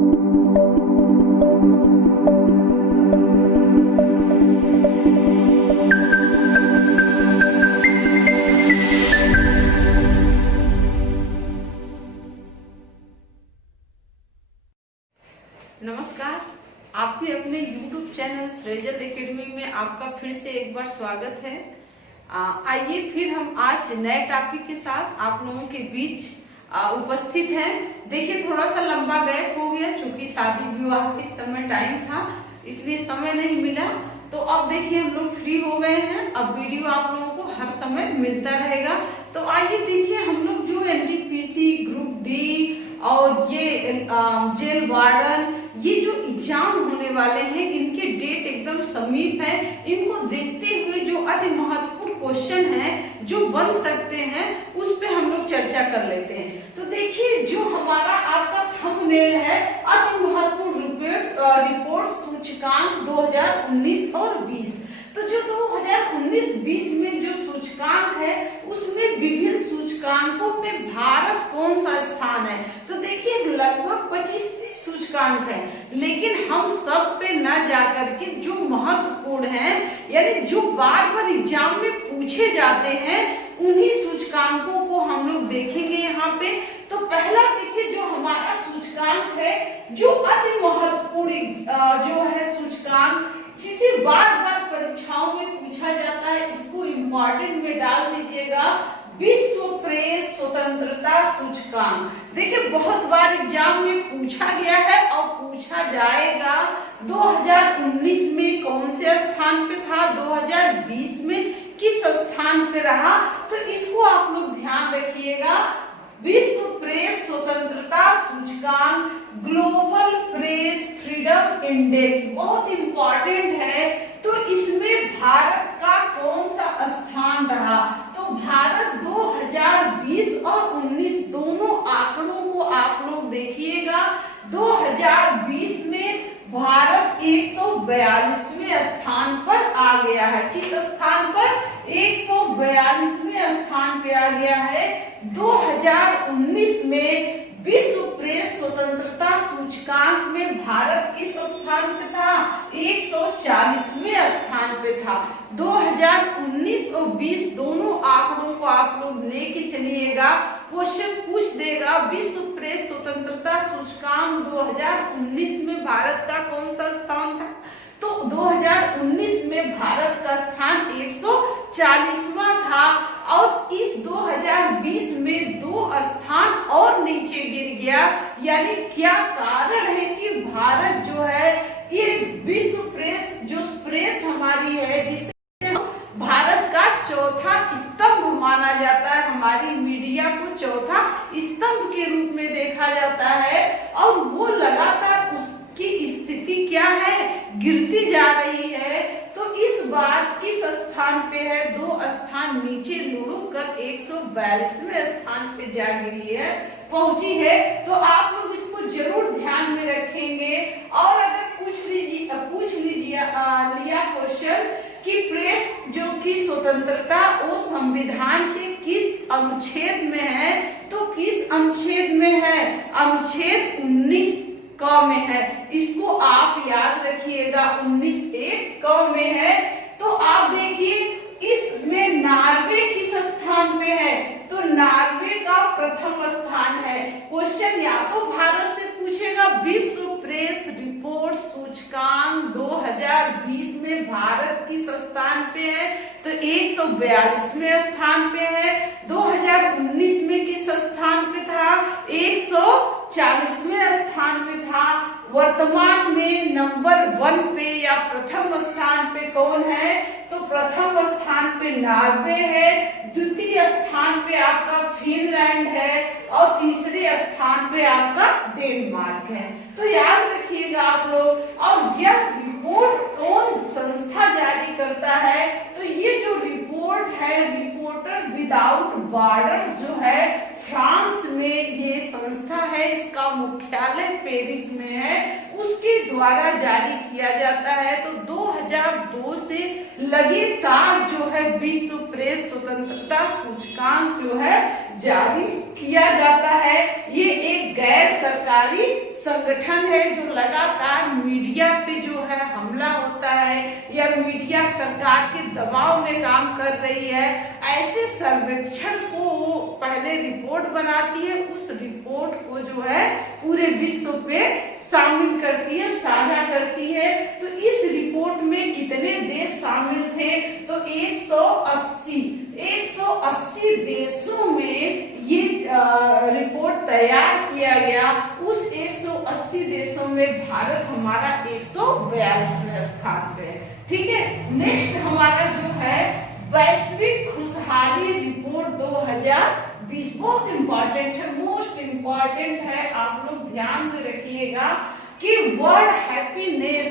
नमस्कार, आपके अपने YouTube चैनल सृजल एकेडमी में आपका फिर से एक बार स्वागत है। आइए फिर हम आज नए टॉपिक के साथ आप लोगों के बीच उपस्थित हैं। देखिए थोड़ा सा लंबा गैप हो गया क्योंकि शादी विवाह के समय टाइम था, इसलिए समय नहीं मिला। तो अब देखिए हम लोग फ्री हो गए हैं, अब वीडियो आप लोगों को हर समय मिलता रहेगा। तो आइए देखिए हम लोग जो एनटीपीसी ग्रुप डी और ये जेल वार्डन, ये जो एग्जाम होने वाले हैं इनके डेट एकदम समीप है। इनको देखते हुए जो अति महत्वपूर्ण क्वेश्चन है जो बन सकते हैं उस पे हम लोग चर्चा कर लेते हैं। तो देखिए जो हमारा आपका थंबनेल है, अति महत्वपूर्ण रिपोर्ट सूचकांक 2019 और 20। तो जो 2019-20 में जो सूचकांक है उसमें विभिन्न सूचकांकों में भारत कौन सा स्थान है। तो देखिए लगभग 25-30 सूचकांक है, लेकिन हम सब पे न जाकर के जो महत्वपूर्ण है यानी जो बार बार एग्जाम में पूछे जाते हैं उन्हीं सूचकांकों को हम लोग देखेंगे यहाँ पे। तो पहला देखिए जो हमारा सूचकांक है, जो अति महत्वपूर्ण जो है सूचकांक जिसे बार बार परीक्षाओं में पूछा जाता है, इसको इम्पोर्टेंट में डाल दीजिएगा, विश्व प्रेस स्वतंत्रता सूचकांक। देखिए बहुत बार एग्जाम में पूछा गया है और पूछा जाएगा। 2019 में कौन से स्थान पे था, 2020 में किस स्थान पे रहा, तो इसको आप लोग ध्यान रखिएगा। विश्व प्रेस स्वतंत्रता सूचकांक, ग्लोबल प्रेस फ्रीडम इंडेक्स बहुत इंपॉर्टेंट है। तो इसमें भारत का कौन सा स्थान रहा, तो भारत 2020 और 19 दोनों आंकड़ों को आप लोग देखिएगा। 2020 में भारत 142वें स्थान पर आ गया है। किस स्थान पर, 142वें स्थान पे आ गया है। 2019 में विश्व प्रेस स्वतंत्रता सूचकांक में भारत किस स्थान पे था, 140वें स्थान पे था। 2019 और 20 दोनों आंकड़ों को आप लोग लेके चलिएगा, क्वेश्चन पूछ देगा विश्व प्रेस स्वतंत्रता सूचकांक 2019 में भारत का कौन सा स्थान था। तो 2019 में भारत का स्थान 140वां था और इस 2020 में 2 स्थान और नीचे गिर गया। यानी क्या कारण है कि भारत जो है ये विश्व प्रेस जो प्रेस हमारी है जिसे भारत का चौथा स्तंभ माना जाता है, हमारी मीडिया को चौथा स्तंभ के रूप में देखा जाता है और वो लगातार उसकी स्थिति क्या है, गिरती जा रही है। तो इस बार किस स्थान पे है, 2 स्थान नीचे लुढ़क कर 142वें स्थान पे जा गिरी है, पहुंची है। तो आप लोग इसको जरूर ध्यान में रखेंगे। और अगर पूछ लिया क्वेश्चन कि प्रेस जो की स्वतंत्रता वो संविधान के किस अनुच्छेद में है, तो किस अनुच्छेद में है, अनुच्छेद 19 क में है। इसको आप याद रखिएगा, 19(1) क में है। तो आप देखिए इसमें नॉर्वे किस स्थान पे है, तो नॉर्वे का प्रथम स्थान है। क्वेश्चन या तो भारत से पूछेगा विश्व प्रेस रिपोर्ट सूचकांक 2020 में भारत किस स्थान पे है, तो 142वें स्थान पे है। 2019 में किस स्थान पे था, 140वें स्थान पे था। वर्तमान में नंबर 1 पे या प्रथम स्थान पे कौन है, तो प्रथम स्थान पे नॉर्वे है, द्वितीय स्थान पे आपका फिनलैंड है और तीसरे स्थान पे आपका डेनमार्क है। तो याद रखिएगा आप लोग। और यह रिपोर्ट कौन संस्था जारी करता है, तो ये जो रिपोर्ट है रिपोर्टर विदाउट बॉर्डर जो है फ्रांस में ये संस्था है, इसका मुख्यालय पेरिस में है, उसके द्वारा जारी किया जाता है। तो 2002 से लगातार जो है विश्व प्रेस स्वतंत्रता सूचकांक जो है जारी किया जाता है। ये एक गैर सरकारी संगठन है जो लगातार मीडिया पे जो है हमला होता है या मीडिया सरकार के दबाव में काम कर रही है, ऐसे सर्वेक्षण को पहले रिपोर्ट बनाती है, उस रिपोर्ट को जो है पूरे विश्व पे शामिल करती है, साझा करती है। तो इस रिपोर्ट में कितने देश शामिल थे? तो 180 देशों में ये रिपोर्ट तैयार किया गया। उस 180 देशों में भारत हमारा 142वें स्थान पे है। ठीक है, नेक्स्ट हमारा जो है वैश्विक खुशहाली रिपोर्ट 2020 बहुत इंपॉर्टेंट है, मोस्ट इंपॉर्टेंट है। आप लोग ध्यान में रखिएगा कि वर्ल्ड हैप्पीनेस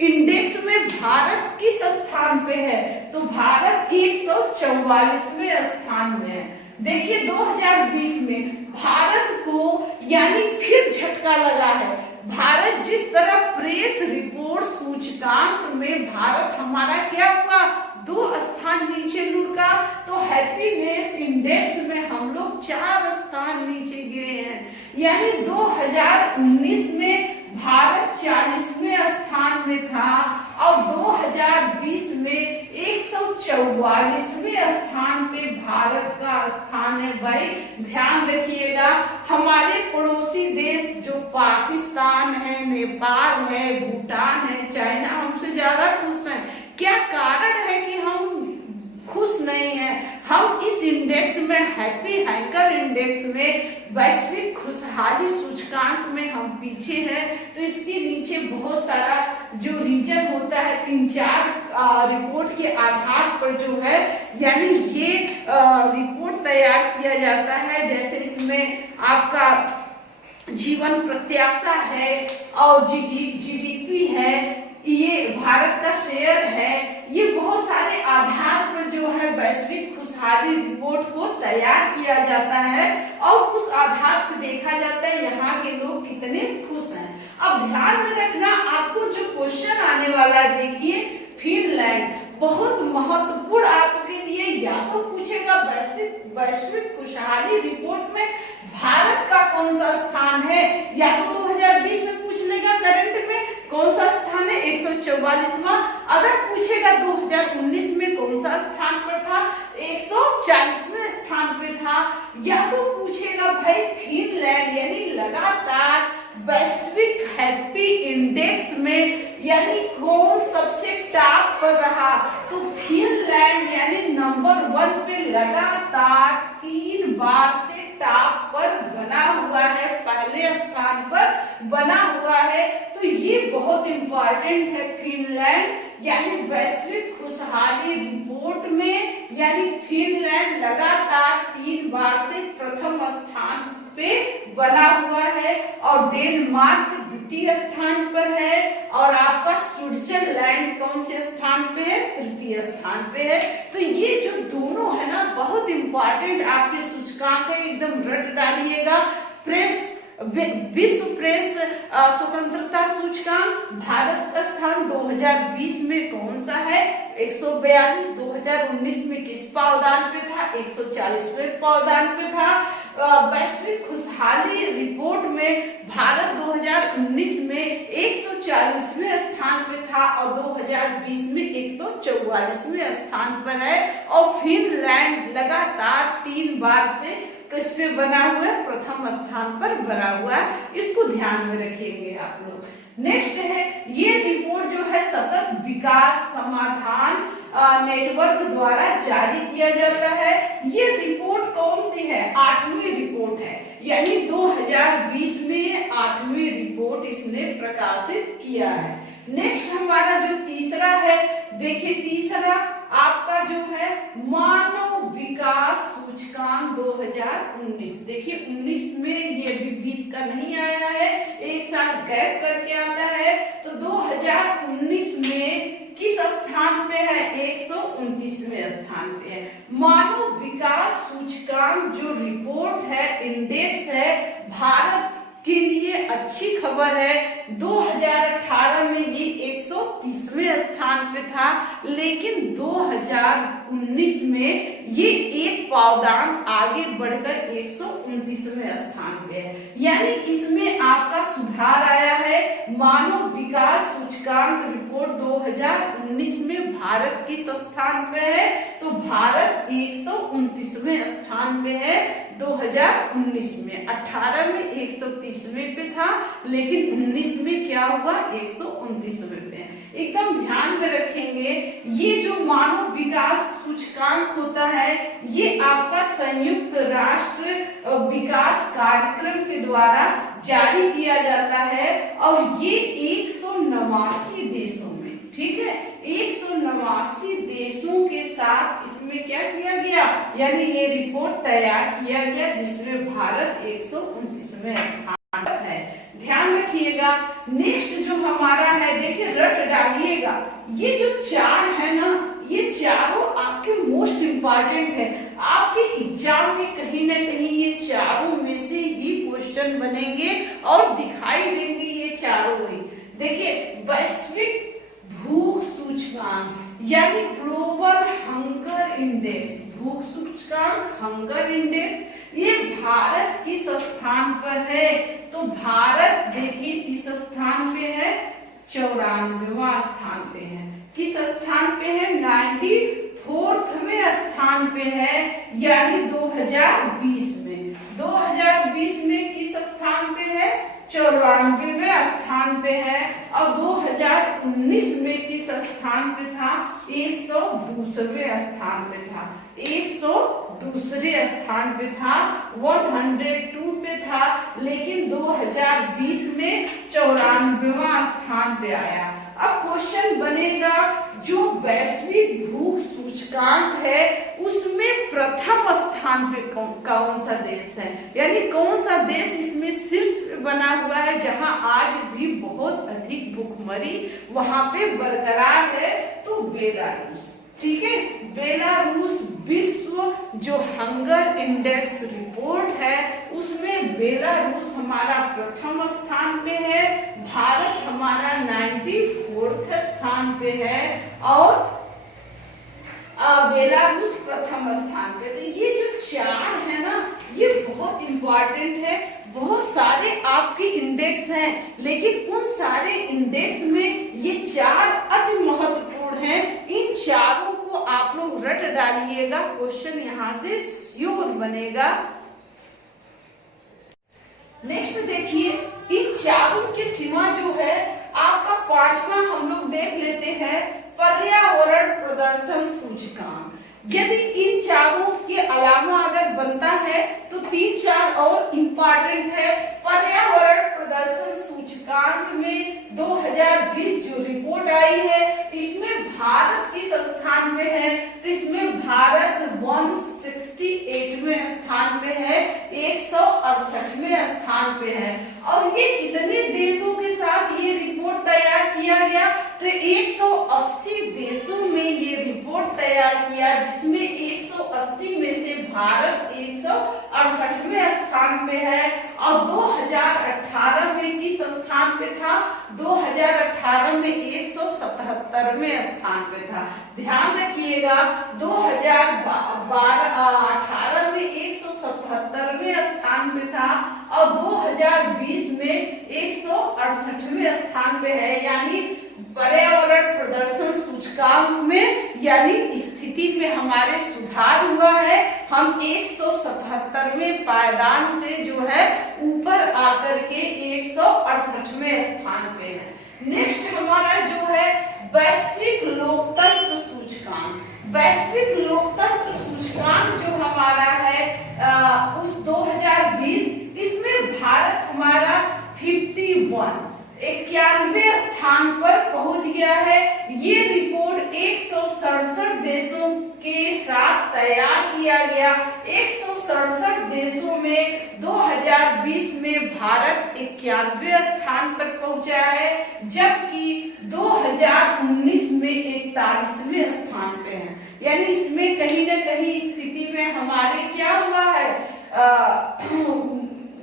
इंडेक्स में भारत किस स्थान पे है? तो भारत 144वें स्थान में है। देखिए 2020 में भारत को यानी फिर झटका लगा है। भारत जिस तरह प्रेस रिपोर्ट सूचकांक में भारत हमारा क्या हुआ, 2 स्थान नीचे लुढ़का, तो हैप्पीनेस इंडेक्स में हम लोग 4 स्थान नीचे गिरे हैं। यानी 2019 में भारत 40वें स्थान में था और 2020 में 144वें स्थान पे भारत का स्थान है। भाई ध्यान रखिएगा, हमारे पड़ोसी देश जो पाकिस्तान है, नेपाल है, भूटान है, चाइना हमसे ज्यादा खुश हैं। क्या कारण है कि हम खुश नहीं हैं? हम इस इंडेक्स में, हैप्पी हैकर इंडेक्स में, वैश्विक खुशहाली सूचकांक में हम पीछे हैं। तो इसके नीचे बहुत सारा जो रीजन होता है, 3-4 रिपोर्ट के आधार पर जो है यानी ये रिपोर्ट तैयार किया जाता है। जैसे इसमें आपका जीवन प्रत्याशा है और जीडीपी है, ये भारत का शेयर है, ये बहुत सारे आधार पर जो है वैश्विक खुशहाली रिपोर्ट को तैयार किया जाता है और उस आधार पर देखा जाता है यहाँ के लोग कितने खुश हैं। अब ध्यान में रखना, आपको जो क्वेश्चन आने वाला है, देखिए फिनलैंड बहुत महत्वपूर्ण आपके लिए, या तो पूछेगा वैश्विक खुशहाली रिपोर्ट में भारत का कौन सा स्थान है, या तो 2020 में पूछ लेगा करंट में कौन सा स्थान है, 144वां। अगर पूछेगा 2019 में कौन सा स्थान पर था, 140वें स्थान पे था। या तो पूछेगा भाई फिनलैंड यानी लगातार वैश्विक हैप्पी इंडेक्स में यानी कौन सबसे टॉप पर रहा, तो फिनलैंड यानी नंबर 1 पे लगातार 3 बार से टॉप पर बना हुआ है, पहले स्थान पर बना हुआ है। तो ये बहुत इंपॉर्टेंट है। फिनलैंड यानी वैश्विक खुशहाली रिपोर्ट में यानी फिनलैंड लगातार 3 बार से प्रथम स्थान पे बना हुआ है और डेनमार्क द्वितीय स्थान पर है और आपका स्विट्जरलैंड कौन से स्थान पे है, तृतीय स्थान पे है। तो ये जो दोनों है ना बहुत इंपॉर्टेंट आपके सूचकांक है, एकदम रट डालिएगा। प्रेस विश्व प्रेस स्वतंत्रता सूचकांक भारत का स्थान 2020 में कौन सा है, 142। 2019 में किस पावदान पे था, 140वें पावदान पे था। वैश्विक खुशहाली रिपोर्ट में भारत 2019 में 140वें स्थान पे था और 2020 में 144वें स्थान पर है और फिनलैंड लगातार 3 बार से किस पे बना हुआ है, प्रथम स्थान पर बना हुआ है। इसको ध्यान में रखिएगा आप लोग। नेक्स्ट है, ये रिपोर्ट जो है सतत विकास समाधान नेटवर्क द्वारा जारी किया जाता है। ये रिपोर्ट कौन सी है, 8वीं रिपोर्ट है, यानी 2020 में 8वीं रिपोर्ट इसने प्रकाशित किया है। नेक्स्ट हमारा जो तीसरा है, देखिए तीसरा आपका जो है मानव विकास सूचकांक 2019। देखिए 19 में ये भी 20 का नहीं आया है, एक साल गैप करके आता है। तो 2019 में किस स्थान पे है, 129वें स्थान पे है। मानव विकास सूचकांक जो रिपोर्ट है, इंडेक्स है, भारत के लिए अच्छी खबर है। 2018 में ये 130वें स्थान पे था, लेकिन 2019 में ये एक पावदान आगे बढ़कर 129वें स्थान पे है। यानी इसमें आपका सुधार 2019 में भारत किस स्थान पे है? तो भारत 129वें स्थान पे है 2019 में। 18 में 130वें पे था, लेकिन 19 में क्या हुआ? 129वें पे। एकदम ध्यान में रखेंगे, ये जो मानव विकास सूचकांक होता है, ये आपका संयुक्त राष्ट्र विकास कार्यक्रम के द्वारा जारी किया जाता है, और ये 189 देशों में, ठीक है, 189 देशों के साथ इसमें क्या किया गया, यानी ये रिपोर्ट तैयार किया गया, जिसमें भारत 129वें स्थान पर है। ध्यान रखिएगा। नेक्स्ट जो हमारा है, देखिए रट डालिएगा, ये जो चार है ना, ये चारों आपके मोस्ट इंपॉर्टेंट है। आपके एग्जाम में कहीं ना कहीं ये चारों में से ही क्वेश्चन बनेंगे और दिखाई देंगे ये चारों ही। देखिए, वैश्विक भूख सूचकांक यानी ग्लोबल हंगर इंडेक्स, भूख सूचकांक, हंगर इंडेक्स, ये भारत किस स्थान पर है? तो भारत देखिए किस स्थान पे है? 94वां स्थान पे है। किस स्थान पे है? 94वें स्थान पे है, यानी 2020 में। 2020 में किस स्थान पे है? 94वें स्थान पे है। और 2019 में किस स्थान पे था? 102वें स्थान पे था। 102वें स्थान पे था, 102 पे था, लेकिन 2020 में 94वां स्थान पे आया। अब क्वेश्चन बनेगा, जो वैश्विक भूख सूचकांक है उसमें प्रथम स्थान पे कौन सा देश है, यानी कौन सा देश इसमें शीर्ष पे बना हुआ है, जहां आज भी बहुत अधिक भूखमरी वहां पे बरकरार है? तो बेलारूस, ठीक है, बेलारूस। विश्व जो हंगर इंडेक्स रिपोर्ट है उसमें बेलारूस हमारा प्रथम स्थान पे है, भारत हमारा 94th स्थान पे है, और बेलारूस प्रथम स्थान पे। तो ये जो चार है ना, ये बहुत इंपॉर्टेंट है। बहुत सारे आपके इंडेक्स हैं, लेकिन उन सारे इंडेक्स में ये चार अति महत्वपूर्ण हैं। इन चारों को आप लोग रट डालिएगा, क्वेश्चन यहाँ से श्योर बनेगा। नेक्स्ट देखिए, इन चारों के सिवा जो है आपका 5वां हम लोग देख लेते हैं, पर्यावरण प्रदर्शन सूचकांक। यदि इन चारों के अलावा अगर बनता है तो 3-4 और इम्पॉर्टेंट है। पर्यावरण प्रदर्शन सूचकांक में 2020 जो रिपोर्ट आई है, इसमें भारत किस स्थान पे है? तो इसमें भारत 168वें स्थान पे है, 168वें स्थान पे है। और ये कितने देशों के साथ ये रिपोर्ट तैयार किया गया? तो 180 देशों में ये रिपोर्ट तैयार किया, जिसमें 180 में से भारत 168वें स्थान पे है। और 2018 में किस स्थान पे था? 2018 में 177वें स्थान पे था। ध्यान रखिएगा, 2018 में 177वें स्थान पे था और 2020 में 168वें स्थान पे है। यानी पर्यावरण प्रदर्शन सूचकांक में यानी स्थिति में हमारे सुधार हुआ है। हम 177वें पायदान से जो है ऊपर आकर के 168वें स्थान पे है। नेक्स्ट हमारा जो है वैश्विक लोकतंत्र सूचकांक। वैश्विक लोकतंत्र सूचकांक जो हमारा है उस 2020, इसमें भारत हमारा 91वें स्थान पर पहुंच गया है। ये रिपोर्ट 167 देशों के साथ तैयार किया गया। 167 देशों में 2020 में भारत 91वें स्थान पर पहुंचा है, जबकि 2019 में 41वें स्थान पे है। यानी इसमें कहीं ना कहीं स्थिति में हमारे क्या हुआ है,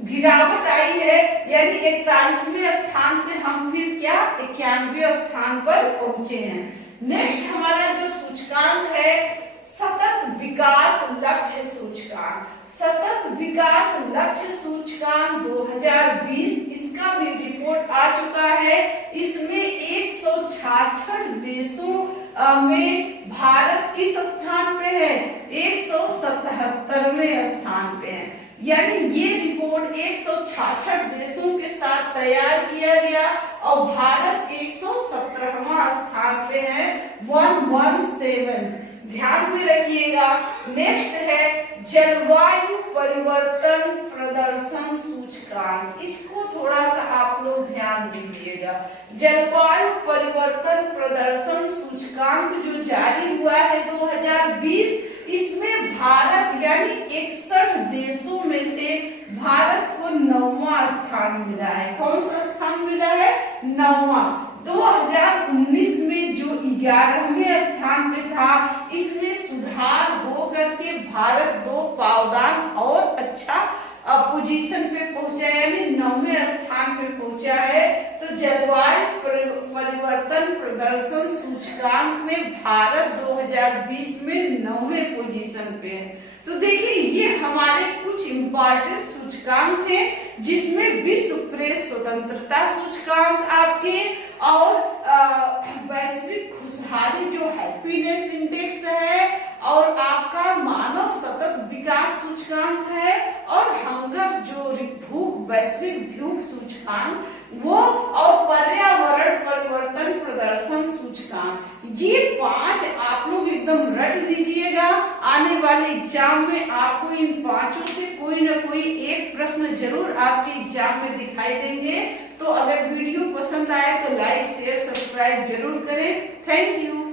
गिरावट आई है। यानी 41वें स्थान से हम फिर क्या 91वें स्थान पर पहुंचे हैं। नेक्स्ट हमारा जो सूचकांक है सतत विकास लक्ष्य सूचकांक। सतत विकास लक्ष्य सूचकांक 2020, इसका भी रिपोर्ट आ चुका है। इसमें 166 देशों में भारत किस स्थान पे है? 177वें स्थान पे है। यानी ये रिपोर्ट 166 देशों के साथ तैयार किया गया और भारत 117वां स्थान पे है, 117। ध्यान में रखिएगा। नेक्स्ट है जलवायु परिवर्तन प्रदर्शन सूचकांक। इसको थोड़ा सा आप लोग ध्यान दीजिएगा। जलवायु परिवर्तन प्रदर्शन सूचकांक जो जारी हुआ है 2020, इसमें भारत यानी 61 देशों में से भारत को 9वां स्थान मिला है। कौन सा स्थान मिला है? 9वां। 2019 में जो 11वें स्थान पे था, इसमें सुधार हो करके भारत 2 पावदान और अच्छा पोजीशन पे पहुंचा है, यानी 9वें स्थान पे पहुंचा है। तो जलवायु परिवर्तन प्रदर्शन सूचकांक में भारत 2020 में 9वें पोजीशन पे है। तो देखिए ये हमारे कुछ इंपॉर्टेंट सूचकांक थे, जिसमें विश्व प्रेस स्वतंत्रता सूचकांक आपके और वैश्विक खुशहाली जो हैप्पीनेस इंडेक्स है, और आपका मानव सतत विकास सूचकांक है, और हंगर जो भूख वैश्विक भूख सूचकांक वो, और पर्यावरण परिवर्तन प्रदर्शन सूचकांक। ये 5 आप लोग एकदम रट लीजिएगा। आने वाले एग्जाम में आपको इन 5 से कोई ना कोई एक प्रश्न जरूर आपके एग्जाम में दिखाई देंगे। तो अगर वीडियो पसंद आए तो लाइक शेयर सब्सक्राइब जरूर करें। Thank you.